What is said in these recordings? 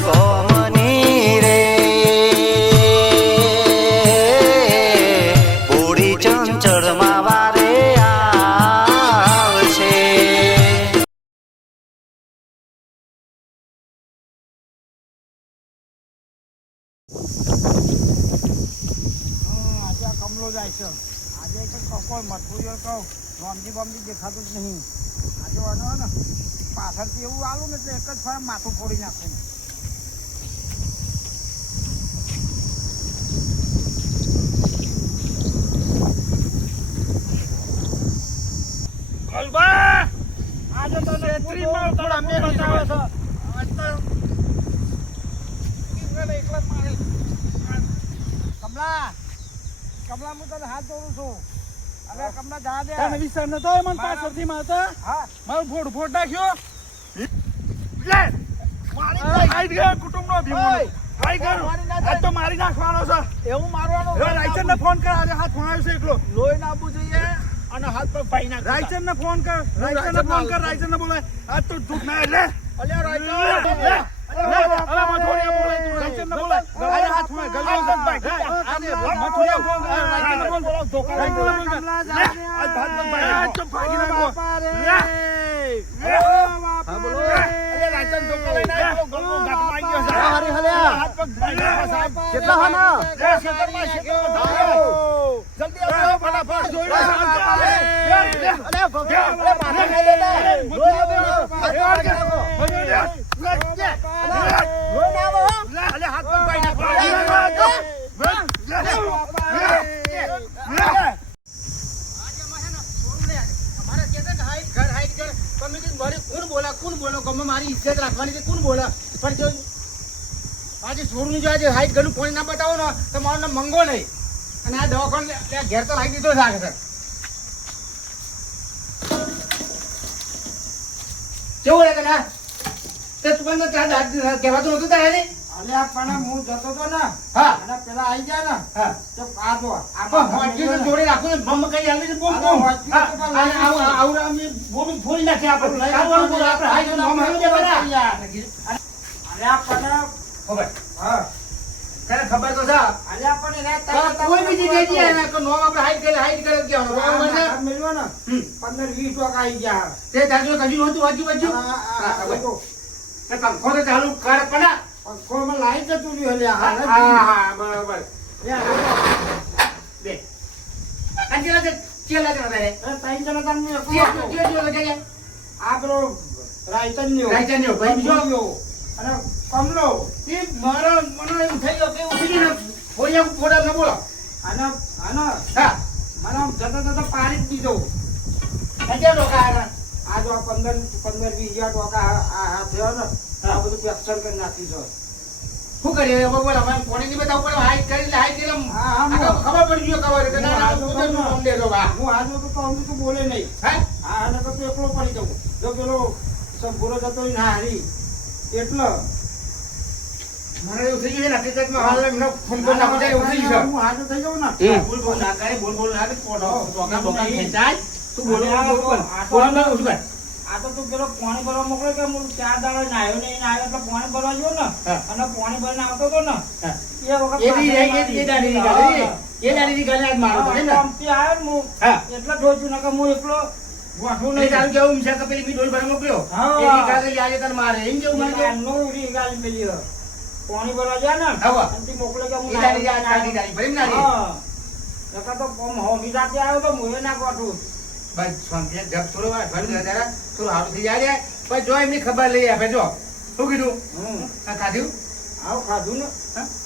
ગોમની રે પૂરી ચંચળમાં વારે આવશે. આજે કમલો જાય છે. આજે કોઈ મથુરીઓ કહું રોમજી બોમજી દેખાતું જ નહીં. આજે વાંધો ને પાછળથી એવું આલું ને એટલે એક જ ફળ માથું ફોડી નાખું. આજે તો છેત્રીમાં થોડા મેં બતાવે છે. આજ તો એકલા મારે કમલા કમલા હું તને હાથ જોડું છું. હવે કમલા જા દે તને વિચાર નતો મને પાછળથી મારતા. હા મારું ફોડ નાખ્યો લે મારી હાઈટ ગયા કુટુંબનો ભીમો હાઈ ગયો આ તો મારી નાખવાનો છે. એવું મારવાનો રાયચંદ ને ફોન કર. આજે હાથ ફોણાવ્યો છે એકલો લોહી નાખવું જોઈએ અને હાથ પર ભાઈ નાખ. રાયચંદ ને ફોન કર. રાયચંદ ને ફોન કર. રાયચંદ ને બોલાય. આજ તો જૂઠ ના લે અલ્યા રાયચંદ મારી ઇજ્જત રાખવાની છે. કોણ બોલા પણ જો આજે છોડનું જો આજે હાઈટ ઘરનું પાણી ના બતાવો ને તો મારું નામ મંગો નહીં. અને આ દવાખાને ઘેર તો લાગી દીધો છે આગળ કેવું લાગે ને તે તું પણ કહેવાતું નતું તારે અલ્યા પણ હું જતો તો ને હા અને પેલા આવી જાય ને હા તો આ જો આ જોડે રાખો ને બમ કઈ આવી ને બોમ બોમ આવું અમે બોમ ફોડી નાખે આપણે કાવાનું બોલ આપણે હાઈ જો નામ હે બરા અલ્યા પણ ખબર હા તને ખબર તો છે અલ્યા પણ રે કોઈ બીજી દેજી એને કે નો આપણે હાઈ કરે કે બરાબર મેળવો ને 15 20 ટકા આવી ગયા તે તાજો કજુ નતું વાજુ એ પંખો તો ચાલુ કર પણ પંખો માં લાઈટ જતું રહ્યું અલ્યા હા બરાબર બે અંજલા કે ચેલા કરે રે ત્રણ જણા તને કે લગે આ પેલો રાયચંદ્યો ભાઈ બીજો આવ્યો અને કમલો એ મારા મને એવું થઈ ગયો કે ઉઠી ને ફોડિયા ફોડા ન બોલો આના હા મને જતા પાણી જ દીધો કેટલા ટોકા આ જો 15 20 ટોકા આ થયો ને આ બધું પેક્ચર કરી નાખી દો. શું કરીએ બોલ અમે કોણી ની બતાવ પડે હાઈટ કરી ખબર પડી ગયો ખબર કે ના હું આજો તો અમને તો બોલે નહીં હે હા અને તો એકલો પડી જાઉં જો પેલો સંપૂર્ણ જતો ના હારી એટલે મને એવું થઈ ગયું ને હકીકતમાં હાલ મેં ફોન કરી નાખો જાય એવું થઈ ગયું હું હાજો થઈ જાઉં ને બોલ ના કરે બોલ ના કરે ટોકા બોકા ખેંચાય તું બોલ આ તો તું પેલો પાણી ભરવા મોકલે કે હું 4 દાડા નાયો ને નાયો એટલે પાણી ભરવા ગયો ને અને પાણી ભરીને આવતો તો ને એ વખત એ દાડીની ગાલે આજ મારો પડે ને પંપી આવ્યો હું એટલે જોઈતું ને કે હું એકલો ગોઠવું નહીં ચાલુ કેવું છે કે પેલી બી ડોલ ભરવા મોકલ્યો એની ગાલે આજે તને મારે એમ કેવું મારે નો રી ગાલે પેલી પાણી ભરવા જાય ને અંતિ મોકલે કે હું એ દાડી ભરી ના હા નકા તો હોમી રાતે આવ્યો તો હું ના ગોઠવું બસ શાંતિ જપ થોડો ભરી જરા થોડું હારું થઈ જાય પણ જો એમની ખબર લઈ આપે જો શું કીધું ખાધું આવ ખાધું ને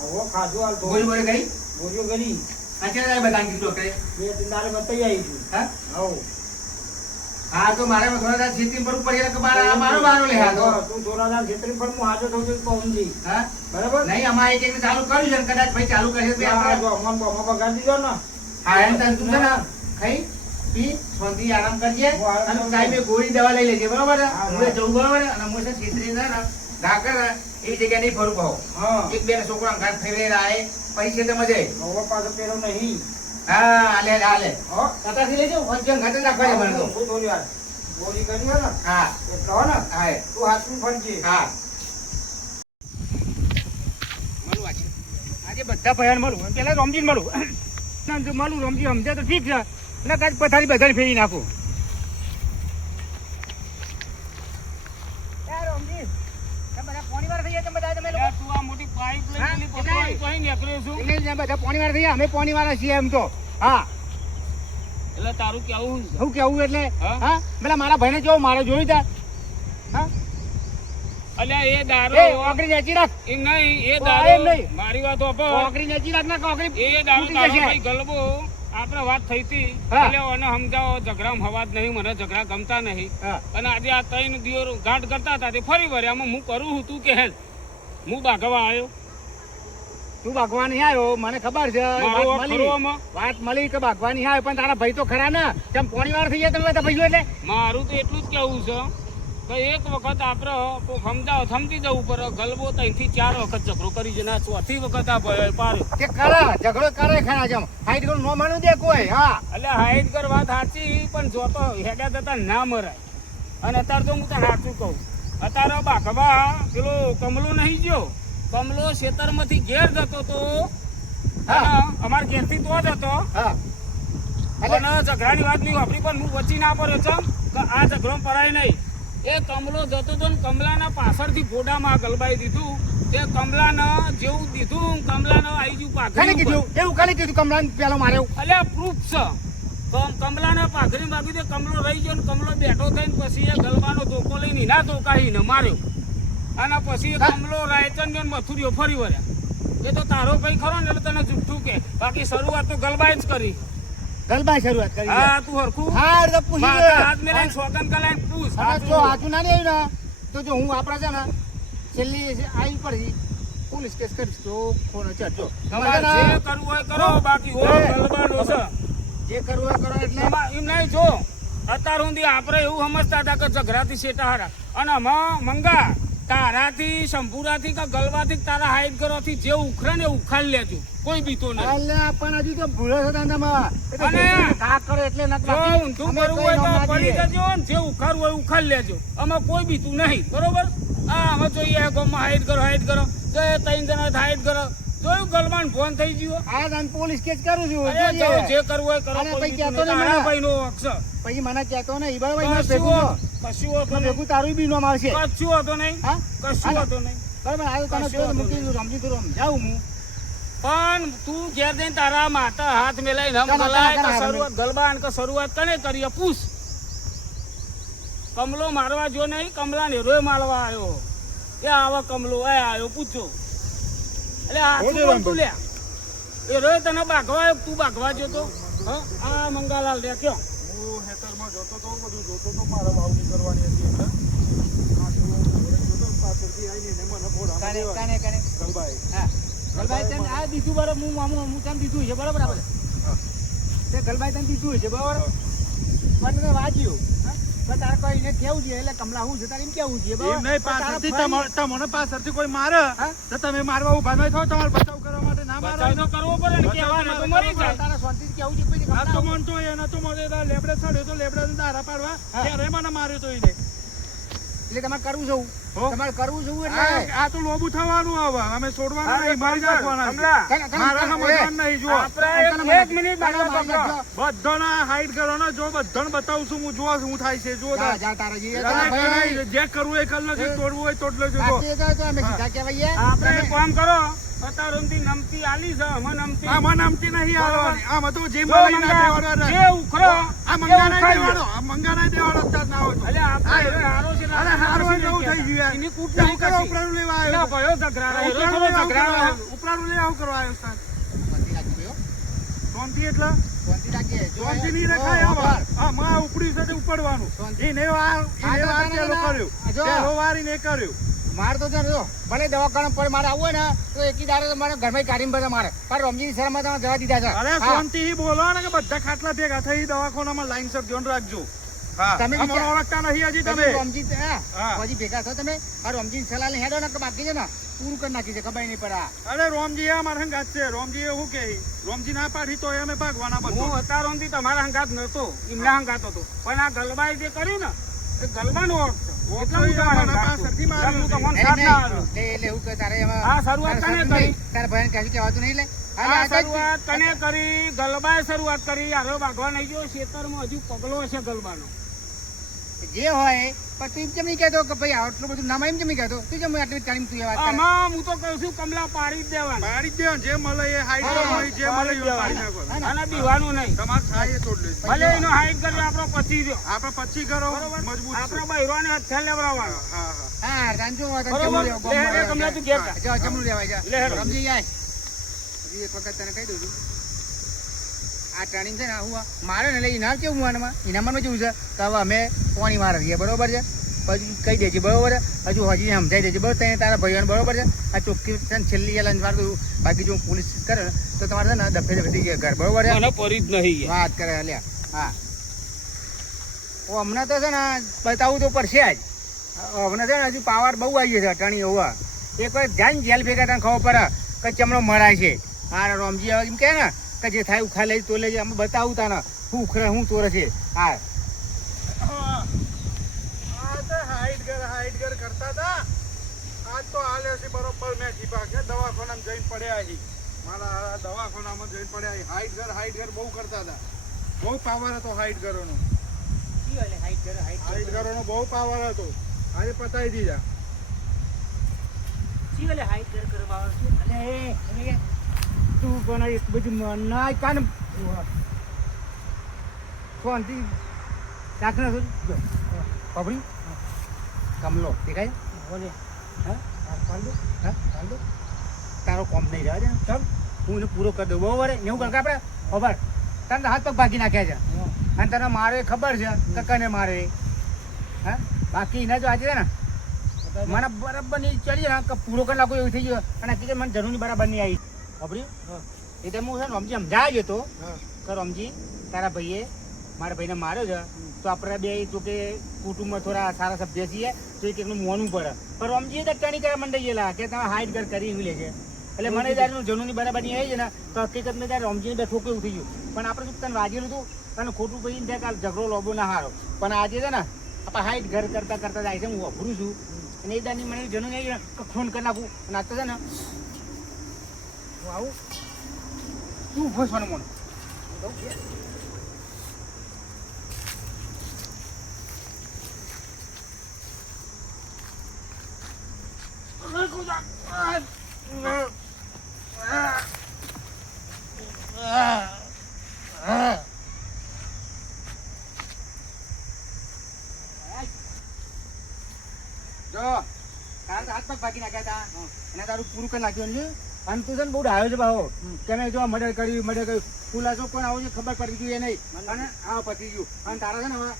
આવો ખાધું હાલ તો બોલ બોલ કરી બોલ્યો કરી આચા બતાવી દીધું ડોક્ટરે બે દિન દાડે બતાઈ આવી છું હા આવ હા તો મારે થોડા ખેતી પર ઉપર કે મારો લે હા તો તું થોડા ખેતરી પર હું હાજો થઉં છું પહોંચી હા બરાબર નહીં અમારે એક ચાલુ કર્યું છે કદાચ ભાઈ ચાલુ કરે તો આપણે જો મન બોમો બગાડી દીધો ને હા એમ તને તું ને ખાઈ પી શાંતિ આરામ કરજે અને ટાઈમે ગોળી દવા લઈ લેજે બરાબર હું જવું બરાબર અને હું ખેતરી ના ઢાકર એવી જગ્યા નહીં ફરું ભાવ એક બે છોકરા ઘાટ ફેરે આય પૈસે તો મજે હવે પાછો પેલો નહીં હા આલે આલે હો તાતાથી લેજો વજન ઘાટે નાખવા મને તો હું થોડી વાર ગોળી કરી ને હા એટલો ને હા તું હાથમાં ફરજે હા ત્યાં ભયાન મળું પેલા રોમજીને મળું ના, જો મળું રોમજી સમજે તો ઠીક છે ને કાંઈ પથારી બધારી ફેરી નાખું. રોમજી બધા પોણીવાર થઈ ગયા તમે બધા તમે લોકો? તું આ મોટી પાઇપ હા, લઈને પકવાઈ તો અહીં નીકળ્યો છું. એટલે બધા પોણીવાર થઈ ગયા, અમે પોણીવાળા છીએ એમ તો. હા એટલે તારું કેવું છે? શું કેવું એટલે? હા? હા પેલા મારા ભાઈને જો મારે જોયું તા. હા અલ્યા એ એ દારૂ ઓગળી નેચી રાખ. એ નહીં એ એમ દારૂ નહીં. મારી વાત હોભળ. ઓગળી નેચી રાખ ના ઓગળી એ દારૂ તૂટી તારો જશે. ભાઈ ગલબો આપણે વાત થઈ હતી હા. એટલે ઓને સમજાવો ઝઘડામાં હવા જ નહીં, મને ઝઘડા ગમતા નહીં. હા અને આજે આ ત્રણ દિયોર ગાંઠ કરતા હતા તે ફરી વળ્યામાં હું કરું છું તું કે હેલ હું બાગવા આવ્યો તું ભાગવાની આવ્યો મને ખબર છે. મારો વાત મળી. ખરોમાં વાત મળી કે ભાગવાની આવ્યો પણ તારા ભાઈ તો ખરા ને તેમ પોણીવાર થઈ ગયા તમે બધા ભાઈઓ એટલે મારું તો એટલું જ કેવું છે કે એક વખત આપણે સમજાવો સમજી જવું પર ગલબો 3 થી 4 વખત ઝઘડો કરી છે ને આ ચોથી વખત આ પાડ્યો કે કરે ઝઘડો કરે ખરા જેમ હાઈટ કરું નો માનું દે કોઈ. હા એટલે હાઈટ કર વાત સાચી પણ જો તો હેડા જતા ના મરાય. અને અત્યારે તો હું તને સાચું કહું અત્યારે બાકવા પેલો કમલો નહીં ગયો, કમલો ખેતરમાંથી ઘેર જતો તો અમારા ઘેરથી તો જ હતો હા અને ઝઘડાની વાત નહીં વાપરી પણ હું વચ્ચે ના પડ્યો છું કે આ ઝઘડો પરાય નહીં. એ કમલો જતો તો ને કમલાના પાછળથી ફોડામાં ગલબાઈ દીધું. તે કમલાના જેવું દીધું કમલાના આવી ગયું કાલે પાઘડી ઉપર. કીધું એવું કાલે કીધું કમલાને પેલો માર્યો. અલ્યા પ્રૂફ છે. કમલાના પાઘડી માગી દે કમલો રહી ગયો ને કમલો બેઠો થઈને પછી એ ગલબાનો ધોકો લઈને ના ધોકાઈને માર્યો અને પછી એ કમલો રાયચંદ ને મથુરીઓ ફરી વળ્યા. એ તો તારો ભાઈ ખરો ને એટલે તને જુઠ્ઠું કે બાકી શરૂઆત તો ગલબાઈ જ કરી. ગલબાઈ શરૂઆત કરી. હા તું હરખું હા એટલે પૂછી માથે લે. હાથ મેલાઈને સોગંદ કલાઈને પૂછ. હા, જો હાચું ના નહીં આવ્યું ને તો જો હું આપણા છે ને છેલ્લી આવી પડશે પોલીસ કેસ કરીશ તો ફોન ચડજો. તમારે જે કરવું હોય કરો બાકી હો ગલબાનો છે. જે કરવું હોય કરો એટલે એમ નહીં જો અત્યાર સુધી આપણે એવું સમજતા હતા કે ઝઘડાથી શેટા હારા અને આમાં મંગા તારાથી શંભુરાથી કે ગલવાથી કે તારા હાઈટ કરવાથી જે ઉખરે ને ઉખાડ લેજો કોઈ બીતો નહીં. એટલે પણ હજુ તો ભૂલો છે તાંડામાં. એ તો અને કા કરે એટલે નક જો બાકી ઊંધું અમે કરવું કઈ હોય નામ તો ના પડી દઈએ. જજો ને જે ઉખાડવું હોય ઉખાડ લેજો. આમાં કોઈ બીતું નહીં બરોબર. હા અમે જોઈએ ગામમાં હાઈટ કરો જો એ 3 જણા હાઈટ કરો જોયું ગલબાન ફોન થઈ ગયો. આ તાન પોલીસ કેસ કરું છું. અરે જોઈએ. જાઓ, જે કરવું હોય કરો અને કોઈ પછી બીતું કહેતો નહીં. ને તારા મને. ભાઈનો અક્ષર પછી મને કહેતો ને ઈબાભાઈ ને કશું ભેગું હોત- કશું હોતું નહીં. ભેગું તારું બી નામ આવશે. કશું હતું નહીં હા કશું હતું નહીં. બરાબર આ તો તને કશું જો વાંધો મૂકી દીધું રમજી તું જાઉં હું. પણ તું ઘેર જઈને તારા માતા હાથ મેલાઈને હમ ના, ના, ગલાય ના, કે ના, શરૂઆત ગલબાન કે શરૂઆત કને કરી પૂછ. કમલો મારવા જો નહીં કમલા ને રોય મારવા આવ્યો એ આવા કમલો એ આવ્યો પૂછો એટલે આ શું બોલતું લ્યા? એ રોય તને બાગવા આવ્યો તું બાગવા જતો હા આ મંગાલાલ રે કયો હું હેતરમાં જોતો તો બધું જોતો તો મારા વાવણી કરવાની હતી એટલે આ જોતો પાછળથી આવીને એને મને ફોડ આમાં દેવા. કાને ગલબાઈ. હા ગલબાઈ તને આ દીધું બરાબર હું હું તને દીધું છે બરાબર આપણે તે ગલબાઈ તને દીધું છે બરાબર પણ મેં વાંચ્યું હા? પણ તારે કોઈ એને કેવું છે એટલે કમલા હું છે તારે એમ કેવું છે બરાબર એમ નહીં, પાછળથી તમને પાછળથી કોઈ મારે હા? તો તમે મારવા ઉભા નહીં થાવ, તમારે બચાવ કરવા માટે ના મારો. બચાવ તો કરવો પડે ને કહેવાને તો મરી જાય. તારા શાંતિથી કેવું છે કોઈ આ તો મન તો એના તો મને લેબડે ચડ્યો તો લેબડે દારા પાડવા હા. ત્યારે મને માર્યો તો એને. એટલે તમારે કરવું છું હો? તમારે કરવું છું એટલે આ તો લોબુ થવાનું હવે અમે છોડવાનું હા, નહીં, મારી નાખવાના છે. કમલા, મારા સમજવાનું નહીં. જુઓ આપણે એક મિનિટ બાજુ પકડો. બધાના હાઈટ કરો ને, જો બધાને બતાવું છું હું, જો શું થાય છે જો જા જા તારા જે તારા ભાઈ જે કરવું એ કર નથી, તોડવું હોય તોડ લેજો. જો બાકી તો અમે સીધા કહેવાય આપણે એક કામ કરો અત્યાર સુધી નમતી આલી છે અમે નમતી આમાં નામથી નહીં આવવાની, આમાં તો જે જો મળી ના મંગા, દેવાનો જે ઉખરો આ મંગા નહીં દેવાનો, આ મંગા નહીં દેવાનો અત્યાર ના હોય તો. અલે આપણે હારો છે ને અરે હારું આપણે એવું થઈ ગયું યાર. એની કૂટ એવું નહીં કરો, કરતી. ઉપરાણું લેવા એના આવ્યો. ભયો ઝઘડા રહ્યો, ઉપરાણું થોડો લેવા આવું ઝઘડા કરવા રહ્યો. આવ્યો. ઉપરાણું લેવા આવું કરવા આવ્યો સ્થાન. શાંતિ રાખજો શાંતિ એટલે શાંતિ રાખજે જો શાંતિ નહીં રખાય આમાં. હા, માં ઉપડી સાથે ઉપડવાનું. શાંતિ. એને વાર પેલો કર્યો. જો. પેલો વાર એને કર્યો. મારે તો જો ભલે દવાખાને પર મારે આવવું હોય ને તો એકી દાડે તો મારે ઘરમાં કાઢીને બધા મારે પણ રમજીની શરમમાં તમે જવા દીધા છે અરે હા. શાંતિથી બોલો ને કે બધા ખાટલા ભેગા થઈ દવાખાનામાં લાઈનસર ધ્યાન રાખજો. હા, તમે અમને વિચાર- ઓળખતા નહીં હજી તમે. પછી રમજી હા હા. પછી ભેગા છો તમે આ રમજીની સલાહ લઈને હેડો ને કે બાકી છે ને પૂરું કરી નાખી છે ખબર નહીં પડે આ. અરે રોમજી આ મારા હંગાત છે. રોમજી એવું કે રોમજી ના પાડી તો અમે ભાગવાના હું બધું. અત્યાર સુધી તમારા હંગાત નતો એમના હંગાત હતો પણ આ ગલબાઈ જે કર્યું ને એ ગલબાનો ઓળખ છે. એટલે હું તમારા હંગાત છું. પાછળથી માર્યું એટલે હું છે. તમને નહીં, સાથ ના નહીં. આલું. એટલે એવું તો તારે એમાં હા, શરૂઆત તારે કને શરત કરી? નહીં. તારે ભાઈને કશું કહેવાતું નહીં લે આ શરૂઆત કને કરી? ગલબાએ શરૂઆત કરી. હારો ભાગવા નહીં ગયો. ખેતરમાં હજુ પગલો હશે ગલબાનો. જે હોય પણ તું એમ કેમ નહીં કહેતો કે ભાઈ આટલું બધું નામ એમ કેમ નહીં કહેતો તું કેમ આટલી ટાઈમ તું એ વાત કરે? આમાં હું તો કહું છું કમલા પાડી જ દેવાનું. પાડી જ દેવાનું. જે મળે એ હાઈટ હા, હોય, જે મળે એ પાડી નાખો. હા ને? અને દીવાનું નહીં. તમારે થાય એ તોડ લેજો. ભલે એનો હાઈટ કરે આપણો પચી રહ્યો. આપણે 25 કરો બરોબર? મજબૂત છે. આપણો બૈરોને હથિયાર લેવડાવવાનો. હા હા હા રાંચો વાત બરોબર. જમણું લેવા, લે હેડે કમલા તું ઘેર જા. જા જમણું લેવાય જા લે હેડો. સમજી જાય હજી એક વખત તને કહી દઉં છું આ ટ્રેનિંગ છે ને હું મારે ને એટલે ઇનામ કેવું આનામાં ઇનામમાં કેવું છે કે હવે અમે પોણી મારે છીએ બરોબર છે પછી કહી દેજે બરોબર છે હજુ હજી સમજાઈ દેજે બરોબર તને તારા ભાઈઓને બરોબર છે આ ચોખ્ખી છે ને છેલ્લી એ લંચ મારું બાકી જો પોલીસ કરે ને તો તમારે છે ને દફે દફે થઈ જાય ઘર બરોબર છે મને પરી જ નહીં. વાત કરે અલ્યા હા ઓ હમણાં તો છે ને બતાવવું તો પડશે જ હમણાં છે ને હજુ પાવર બહુ આવી છે અટાણી હોવા એક વાર જાય ને જેલ ભેગા તને ખબર પડે કે ચમડો મરાય છે હા રોમજી હવે એમ કહે ને કે જે થાય ઉખા લઈ તો લેજે અમે બતાવું તને શું ઉખરે શું તોરે છે હા આ તો હાઈટ ઘર કરતા હતા. આજ તો હાલે છે બરોબર મેં કીધા કે દવાખાનામાં જઈને પડ્યા છે. મારા દવાખાનામાં જઈને પડ્યા છે. હાઈટ ઘર બહુ કરતા હતા. બહુ પાવર હતો હાઈટ ઘરોનો. હાઈટ ઘરોનો બહુ પાવર હતો. આજે પતાવી દીધા. તું પણ એક બધું ના કાન શાંતિ રાખના પબડી કમલો દેખાય તારો કોમ નહીં રહ્યા છે ચમ હું એને પૂરો કરી દઉં બરોબર એવું કારણ કે આપણે ખબર તને હાથ પગ ભાગી નાખ્યા છે અને તને મારે ખબર છે કે કને મારે હા બાકી એને જો આજે છે ને મને બરાબર ની ચડી ને કે પૂરો કરી નાખો એવું થઈ ગયું અને હકીકત મને જરૂર બરાબર નહીં આવી ખબરી એટલે હું છે ને રમજી સમજાવ્યો હતો કે રમજી તારા ભાઈએ મારા ભાઈને માર્યો છે તો આપણે બે તો કે કુટુંબમાં થોડા સારા સભ્ય છીએ તો એક એકનું મોનું પડે પણ રમજીએ તો ટણી કરવા મંડાઈ ગયેલા કે તમે હાઈટ ઘર કરી એવી લે છે એટલે મને ત્યારે જનુની બરાબર નહીં આવી છે ને તો હકીકત મેં ત્યારે રમજીને બે ઠોકે એવું થઈ ગયું પણ આપણે શું તને વાગેલું હતું અને ખોટું પછી ત્યાં કાલ ઝઘડો લોબો ના હારો પણ આજે છે ને આપણે હાઈટ ઘર કરતા કરતા જાય છે હું વાપરું છું અને એ દાની મને જનું આવી કે ફોન કરી નાખું અને આ તો છે ને હું આવું તું ફસવાનું મને જો તારા તો હાથ પગ ભાગી નાખ્યા હતા અને તારું પૂરું કરી નાખ્યું છે અને તું છે ને બહુ ડાયો છે ભાવો કે મેં જો મર્ડર કર્યું ખુલાસો કોણ આવો છે ખબર પડી ગયું એ નહીં અને આ પતી ગયું અને તારા છે ને હવે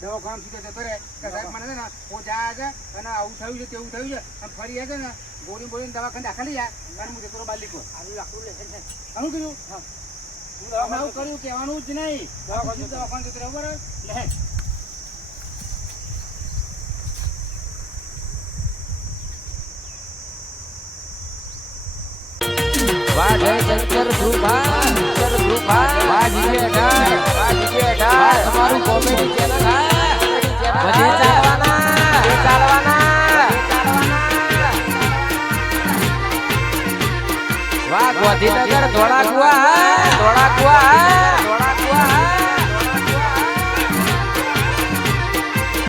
દવાખાના સુધી જતો રહે કે સાહેબ મને છે ને હું જાય છે અને આવું થયું છે તેવું થયું છે અને ફરી છે ને બોલીને દવાખાને દાખલ થઈ જાય અને હું જતો બહાર લીધો આનું કીધું હું આવું કર્યું કહેવાનું જ નહીં દવાખાને જતો રહ્યો બરાબર લે વાહ જય શંકર ધ્રુભા શંકર ધ્રુભા વાહ જીજે ડાર તમારું કોમેડી ચેનલ બધે ચાલવાના વાહ ગોધીનગર ધોળાકુવા